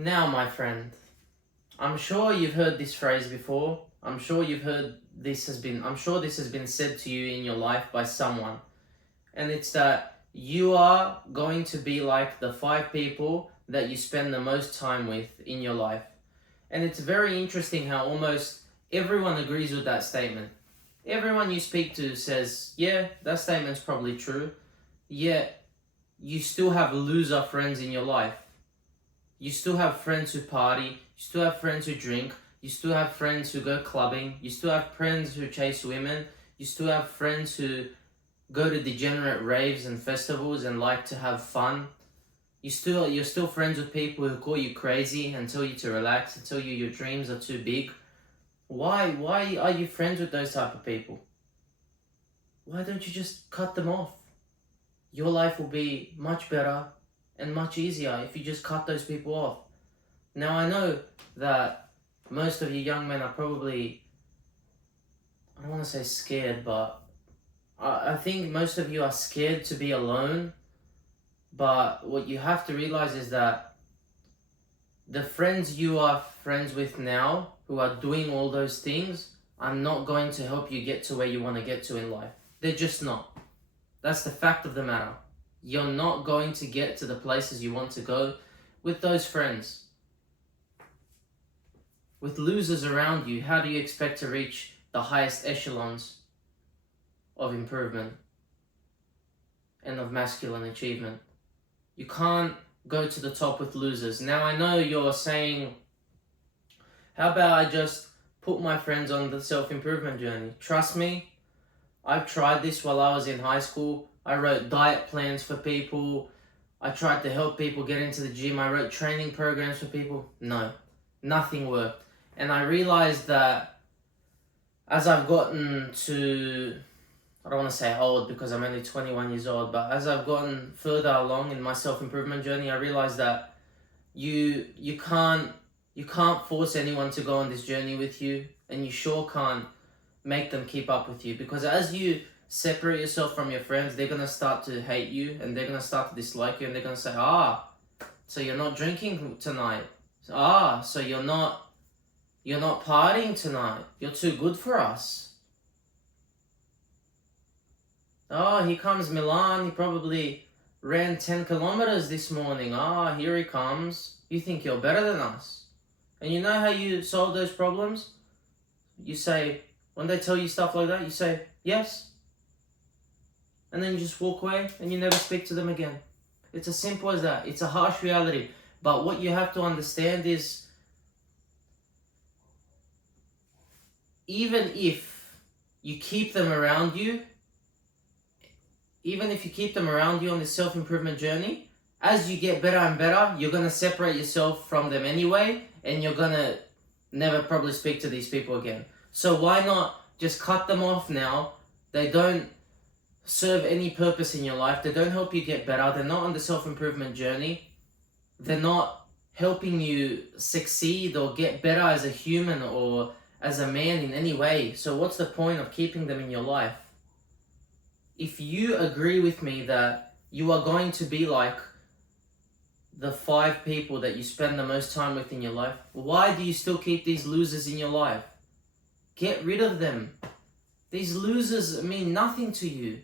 Now, my friend, I'm sure you've heard this phrase before. I'm sure this has been said to you in your life by someone. And it's that you are going to be like the 5 people that you spend the most time with in your life. And it's very interesting how almost everyone agrees with that statement. Everyone you speak to says, yeah, that statement's probably true. Yet, you still have loser friends in your life. You still have friends who party, you still have friends who drink, you still have friends who go clubbing, you still have friends who chase women, you still have friends who go to degenerate raves and festivals and like to have fun. You're still friends with people who call you crazy and tell you to relax and tell you your dreams are too big. Why are you friends with those type of people? Why don't you just cut them off? Your life will be much better and much easier if you just cut those people off. Now, I know that most of you young men are probably, I don't want to say scared, but I think most of you are scared to be alone. But what you have to realize is that the friends you are friends with now, who are doing all those things, are not going to help you get to where you want to get to in life. They're just not. That's the fact of the matter. You're not going to get to the places you want to go with those friends. With losers around you, how do you expect to reach the highest echelons of improvement and of masculine achievement? You can't go to the top with losers. Now, I know you're saying, how about I just put my friends on the self-improvement journey? Trust me, I've tried this while I was in high school. I wrote diet plans for people. I tried to help people get into the gym. I wrote training programs for people. No, nothing worked. And I realized that as I've gotten to, I don't want to say old because I'm only 21 years old, but as I've gotten further along in my self-improvement journey, I realized that you can't force anyone to go on this journey with you, and you sure can't make them keep up with you, because as you separate yourself from your friends, they're going to start to hate you and they're going to start to dislike you, and they're going to say, so you're not drinking tonight. So you're not partying tonight. You're too good for us. Here comes Milan. He probably ran 10 kilometers this morning. Here he comes. You think you're better than us. And you know how you solve those problems? You say, when they tell you stuff like that, you say, yes. And then you just walk away and you never speak to them again. It's as simple as that. It's a harsh reality. But what you have to understand is, even if you keep them around you, on this self-improvement journey, as you get better and better, you're going to separate yourself from them anyway, and you're going to never probably speak to these people again. So why not just cut them off now? They don't serve any purpose in your life. They don't help you get better. They're not on the self-improvement journey. They're not helping you succeed or get better as a human or as a man in any way. So what's the point of keeping them in your life? If you agree with me that you are going to be like the 5 people that you spend the most time with in your life, why do you still keep these losers in your life? Get rid of them. These losers mean nothing to you.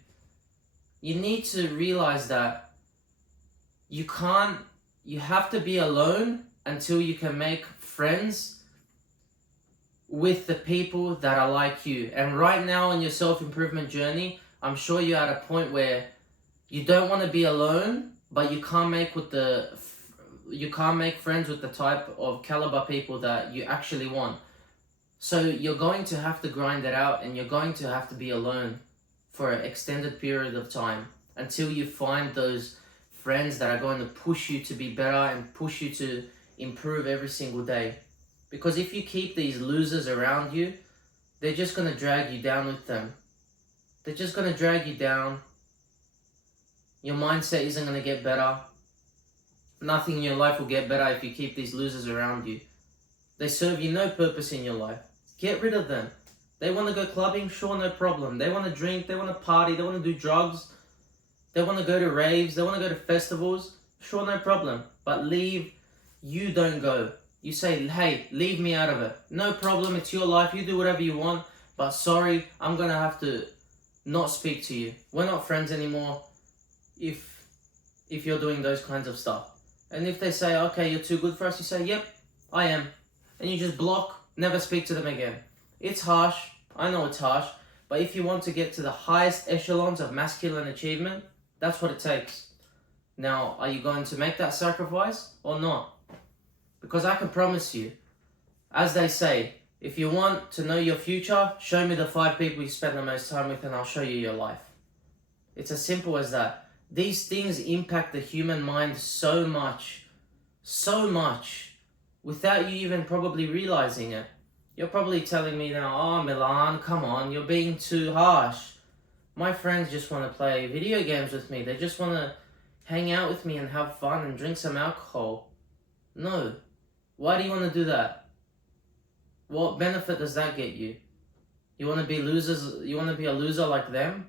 You need to realize that you have to be alone until you can make friends with the people that are like you. And right now in your self-improvement journey, I'm sure you're at a point where you don't want to be alone, but you can't make friends with the type of caliber people that you actually want. So you're going to have to grind it out, and you're going to have to be alone for an extended period of time until you find those friends that are going to push you to be better and push you to improve every single day. Because if you keep these losers around you, they're just going to drag you down with them. They're just going to drag you down. Your mindset isn't going to get better. Nothing in your life will get better if you keep these losers around you. They serve you no purpose in your life. Get rid of them. They want to go clubbing? Sure, no problem. They want to drink, they want to party, they want to do drugs, they want to go to raves, they want to go to festivals? Sure, no problem. But leave you don't go. You say, hey, leave me out of it. No problem, it's your life, you do whatever you want, but sorry, I'm gonna have to not speak to you. We're not friends anymore if you're doing those kinds of stuff. And if they say, okay, you're too good for us, you say, yep, I am. And you just block, never speak to them again. It's harsh, I know it's harsh, but if you want to get to the highest echelons of masculine achievement, that's what it takes. Now, are you going to make that sacrifice or not? Because I can promise you, as they say, if you want to know your future, show me the 5 people you spend the most time with and I'll show you your life. It's as simple as that. These things impact the human mind so much, without you even probably realizing it. You're probably telling me now, oh Milan, come on, you're being too harsh. My friends just want to play video games with me. They just want to hang out with me and have fun and drink some alcohol. No. Why do you want to do that? What benefit does that get you? You want to be losers? You want to be a loser like them?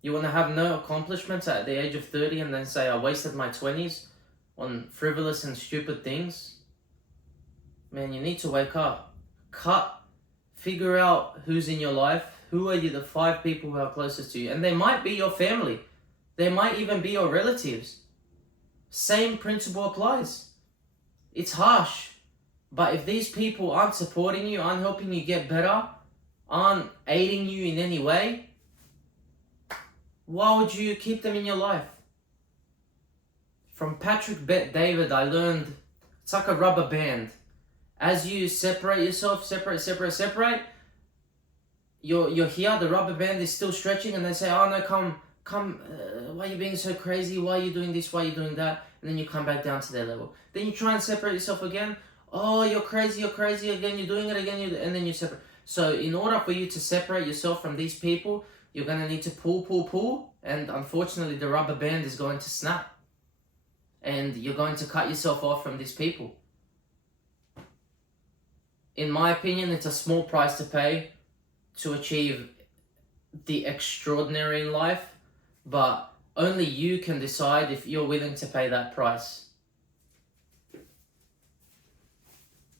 You want to have no accomplishments at the age of 30 and then say, I wasted my 20s on frivolous and stupid things? Man, you need to wake up. Figure out who's in your life. Who are you, the 5 people who are closest to you? And they might be your family. They might even be your relatives. Same principle applies. It's harsh. But if these people aren't supporting you, aren't helping you get better, aren't aiding you in any way, why would you keep them in your life? From Patrick Bet-David, I learned it's like a rubber band. As you separate yourself, separate, you're here, the rubber band is still stretching, and they say, oh no, come, why are you being so crazy? Why are you doing this? Why are you doing that? And then you come back down to their level. Then you try and separate yourself again. Oh, you're crazy again, you're doing it again, and then you separate. So in order for you to separate yourself from these people, you're going to need to pull, and unfortunately the rubber band is going to snap. And you're going to cut yourself off from these people. In my opinion, it's a small price to pay to achieve the extraordinary in life, but only you can decide if you're willing to pay that price.